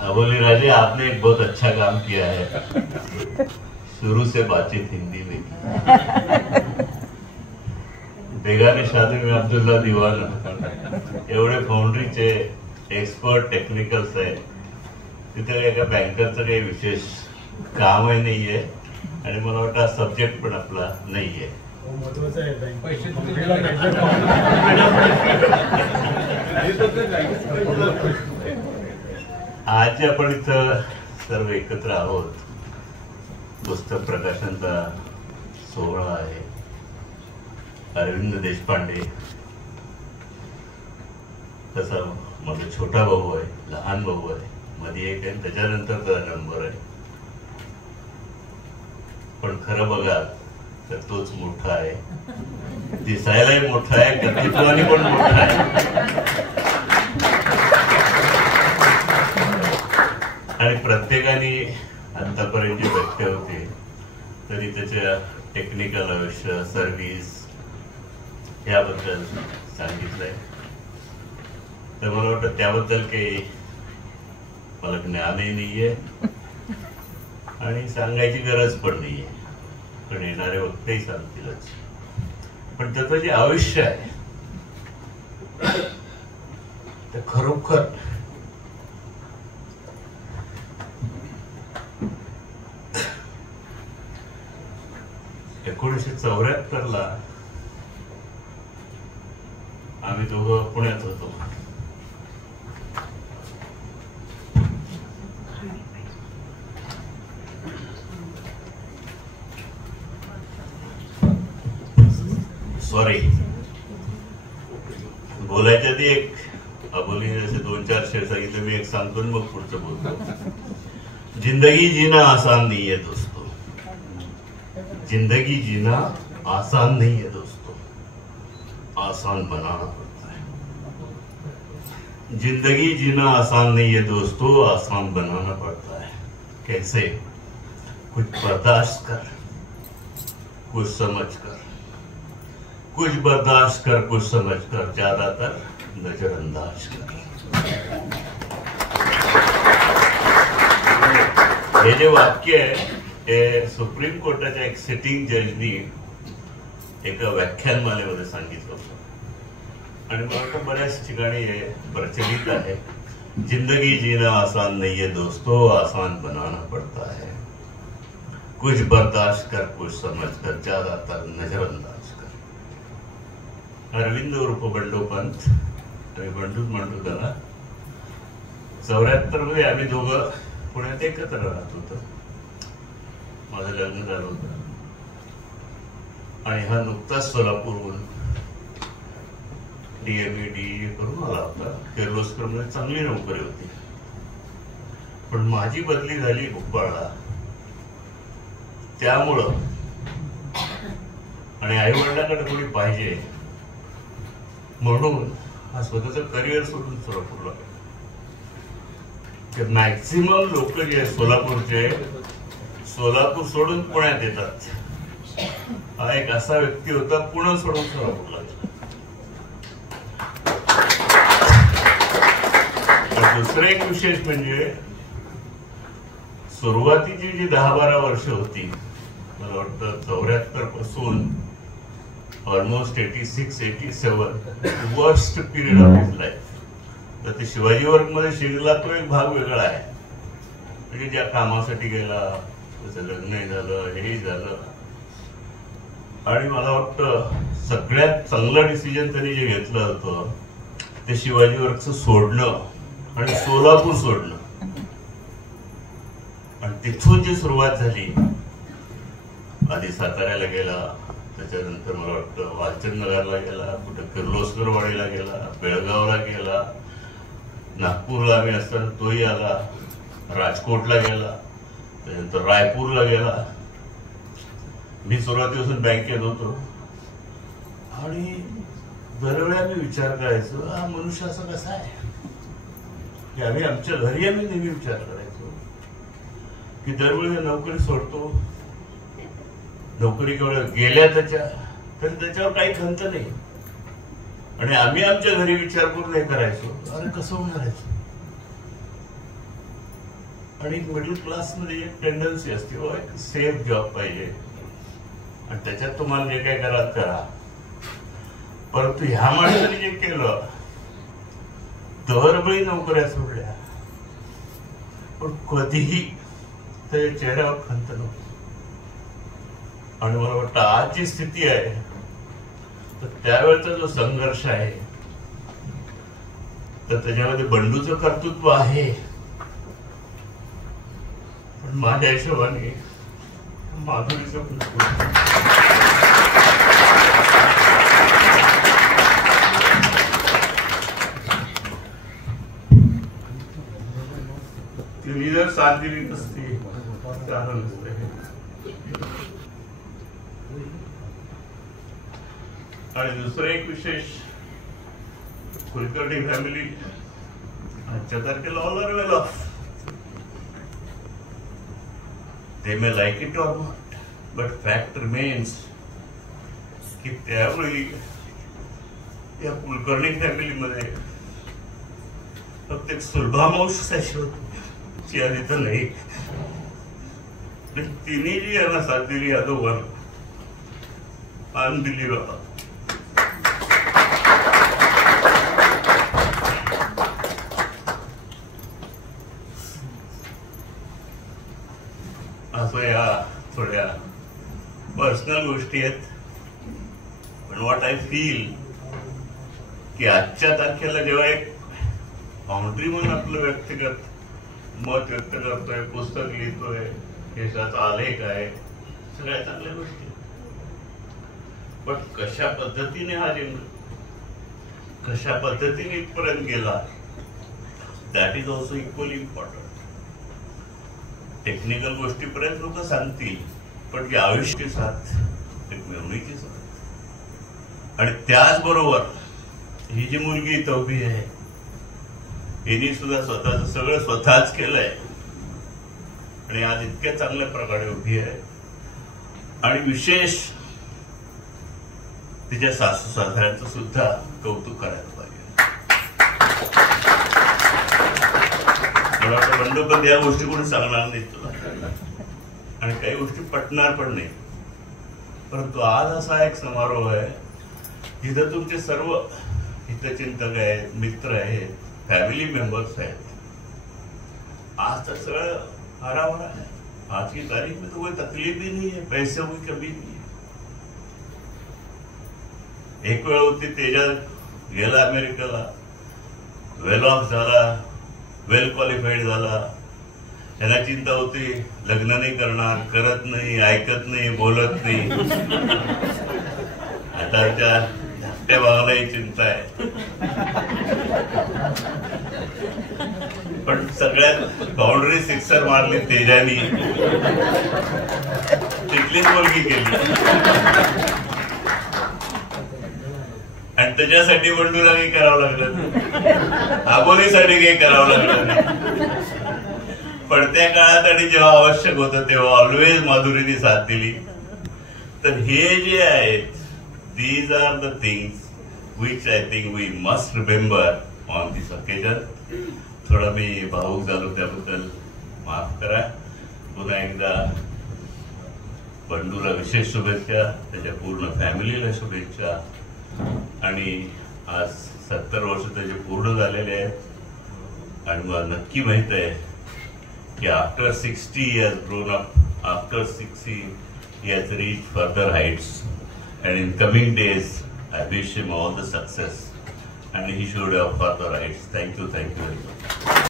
अबोली राजे, आपने एक बहुत अच्छा काम किया है। शुरू से बातचीत हिंदी में की। बेगाने शादी में अब्दुल्ला दीवाना एवढे फाउंड्रीचे एक्सपर्ट टेक्निकल्स आहे, तिथे एका बँकरचं काही विशेष कामही नाहीये आणि मला वाटतं सब्जेक्ट पण आपला नाहीये. महत्वाचं आहे पैसे आज आपण इथं सर्व एकत्र आहोत. पुस्तक प्रकाशनाचा सोहळा आहे. अरविंद देशपांडे तसा माझा छोटा भाऊ आहे, लहान भाऊ आहे, मध्ये एक आहे, त्याच्यानंतरचा नंबर आहे. पण खरं बघा तर तोच मोठा आहे, दिसायलाही मोठा आहे, कर्तृत्वाने पण मोठा आहे. आणि प्रत्येकाने आतापर्यंत जी व्याख्या होती तरी त्याच्या टेक्निकल आयुष्य, सर्व्हिस याबद्दल सांगितलंय. तर मला वाटतं त्याबद्दल काही मला ज्ञानही नाहीये आणि सांगायची गरज पण नाहीये. पण येणारे वक्तही सांगतीलच. पण त्याचं जे आयुष्य आहे ते खरोखर ला आम्ही दोघं पुण्यात होतो. सॉरी, बोलायच्या आधी एक अबोलीने जसे 2-4 शेर सांगितले, मी एक सांगतो मग पुढचं बोलतो. जिंदगी जीना आसान नहीं है दोस्तों, जिंदगी जीना आसान नहीं है दोस्तों, आसान बनाना पड़ता है. जिंदगी जीना आसान नहीं है दोस्तों, आसान बनाना पड़ता है. कैसे? कुछ बर्दाश्त कर, कुछ समझ कर, कुछ बर्दाश्त कर, कुछ समझ कर, ज्यादातर नजरअंदाज कर. हे जे वाक्य आहे ते सुप्रीम कोर्टाच्या एक सिटिंग जजनी एका व्याख्यानमालेमध्ये सांगितलं होतं आणि मला वाटतं बऱ्याच ठिकाणी हे प्रचलित आहे. जिंदगी जीना आसान नहीं है दोस्तों, आसान बनाना पड़ता है. कुछ बर्दाश्त कर, कुछ समझ कर, ज्यादातर नजरअंदाज कर. अरविंद उर्फ बंडू पंत, बंडूच म्हणतो त्याला. 74 मध्ये आम्ही दोघं पुण्यात एकत्र राहत होतो. माझं लग्न झालं होतं आणि हा नुकताच सोलापूरहून DME DE करून आला होता. किर्लोस्कर मध्ये चांगली नोकरी होती. पण माझी बदली झाली भोपाळला. त्यामुळं आणि आई वडिलांकडे कोणी पाहिजे म्हणून हा स्वतःचं करिअर सोडून सोलापूरला. मॅक्सिमम लोक जे सोलापूरचे सोलापूर सोडून पुण्यात येतात. हा एक असा व्यक्ती होता, पुणे सोडून सोलापूरला. दुसरं एक विशेष म्हणजे सुरुवातीची जी 10-12 वर्ष होती, मला वाटतं 74 पासून almost 86-87 worst period of his life. तर ते शिवाजी वर्ग मध्ये शिरला तो एक भाग वेगळा आहे. म्हणजे ज्या कामासाठी गेला, त्याचं लग्नही झालं, हेही झालं. आणि मला वाटतं सगळ्यात चांगलं डिसिजन त्यांनी जे घेतलं होतं ते शिवाजी वर्गचं सोडणं आणि सोलापूर सोडणं. आणि तिथून जी सुरुवात झाली, आधी साताऱ्याला गेला, त्याच्यानंतर मला वाटतं वालचंदनगरला गेला, कुठं किर्लोस्करवाडीला गेला, बेळगावला गेला, नागपूरला आम्ही असताना तोही आला, राजकोटला गेला, त्यानंतर रायपूरला गेला. मी सुरुवातीपासून बँकेत होतो आणि दरवेळी आम्ही विचार करायचो, हा मनुष्य असा कसा आहे की आम्ही आमच्या घरी आम्ही नेहमी विचार करायचो की दरवेळी नोकरी सोडतो, नोकरी केवळ गेल्या तर त्याच्यावर काही खंत नाही. आणि आम्ही आमच्या घरी विचार करून हे करायचो, अरे कसं होणार आहे. आणि मिडल क्लासमध्ये एक टेंडन्सी असते व एक सेफ जॉब पाहिजे आणि त्याच्यात तुम्हाला जे काय करा करा. परंतु ह्या माणसाने जे केलं, दरबळी नोकऱ्या सोडल्या, पण कधीही त्याच्या चेहऱ्यावर खंत नव्हती. आणि मला वाटतं आज जी स्थिती आहे तर त्यावेळेचा जो संघर्ष आहे तर त्याच्यामध्ये बंडूचं कर्तृत्व आहे, पण माझ्या हिशोबाने माधुरीचं तिने जर साथ दिली नसती झालं नसतं. आणि दुसरं एक विशेष, कुलकर्णी फॅमिली आजच्या तारखेला all are well off. They may like it or not, but fact remains की त्यावेळी या कुलकर्णी फॅमिलीमध्ये फक्त एक सुलभामावशी साशी होती, आधी तर नाही. तिने जी यांना साथ दिली या दोघांना अनबिलिव्हेबल. असं या थोड्या पर्सनल गोष्टी आहेत, पण व्हॉट आय फील की आजच्या तारखेला जेव्हा एक फाउंड्री म्हणून आपलं व्यक्तिगत मत व्यक्त करतोय, पुस्तक लिहितोय, यशाचा आलेख आहे, सगळ्या चांगल्या गोष्टी, पण कशा पद्धतीने हा जिंक, कशा पद्धतीने इथपर्यंत गेला, that is also equally important. Technical गोष्टीपर्यंत लोक सांगतील, पण जी आयुष्याची साथ, एक मेमरीची साथ. आणि त्याचबरोबर ही जी मुलगी इथं उभी आहे, हिने सुद्धा स्वतःच सगळं स्वतःच केलंय आणि आज इतक्या चांगल्या प्रकारे उभी आहे. आणि विशेष तिच्या सासू सासऱ्यांचं सुद्धा कौतुक करायला पाहिजे. मला वाटतं बंडू पण या गोष्टी कोणी सांगणार नाही तुला, आणि काही गोष्टी पटणार पण नाही. परंतु आज असा एक समारोह आहे जिथं तुमचे सर्व हितचिंतक आहेत, मित्र आहेत, फॅमिली मेंबर्स आहेत. आज तर सगळं हराभरा है. आज की तारीख में तो कोई तकलीफ ही नहीं है, पैसे कोई कमी नहीं है. एक वेळ होती तेजा गेला अमेरिकेला, वेल ऑफ झाला, वेल क्वालिफाईड झाला, त्यांना चिंता होती लग्न नाही करणार, करत नाही, ऐकत नाही, बोलत नाही. आता त्या धाकट्या भावालाही चिंता आहे, पण सगळ्यात बाउंड्री सिक्सर मारली तेजानी, तिथलीच मुलगी केली. आणि त्याच्यासाठी बंडूला काही करावं लागलं, आबोलीसाठी काही करावं लागलं नाही. पण त्या काळात आणि जेव्हा आवश्यक होतं तेव्हा ऑलवेज माधुरीने साथ दिली. तर हे जे आहेत, these are the things which I think we must remember on this occasion. थोडा मी भावुक झालो त्याबद्दल माफ करा. पुन्हा एकदा बंडूला विशेष शुभेच्छा, त्याच्या पूर्ण फॅमिलीला शुभेच्छा. आणि आज 70 वर्ष त्याचे पूर्ण झालेले आहेत. आणि मला नक्की माहित आहे की after 60 years grown up, after 60 he has reached further heights, and in coming days I wish him all the success and he should have further heights. Thank you very much.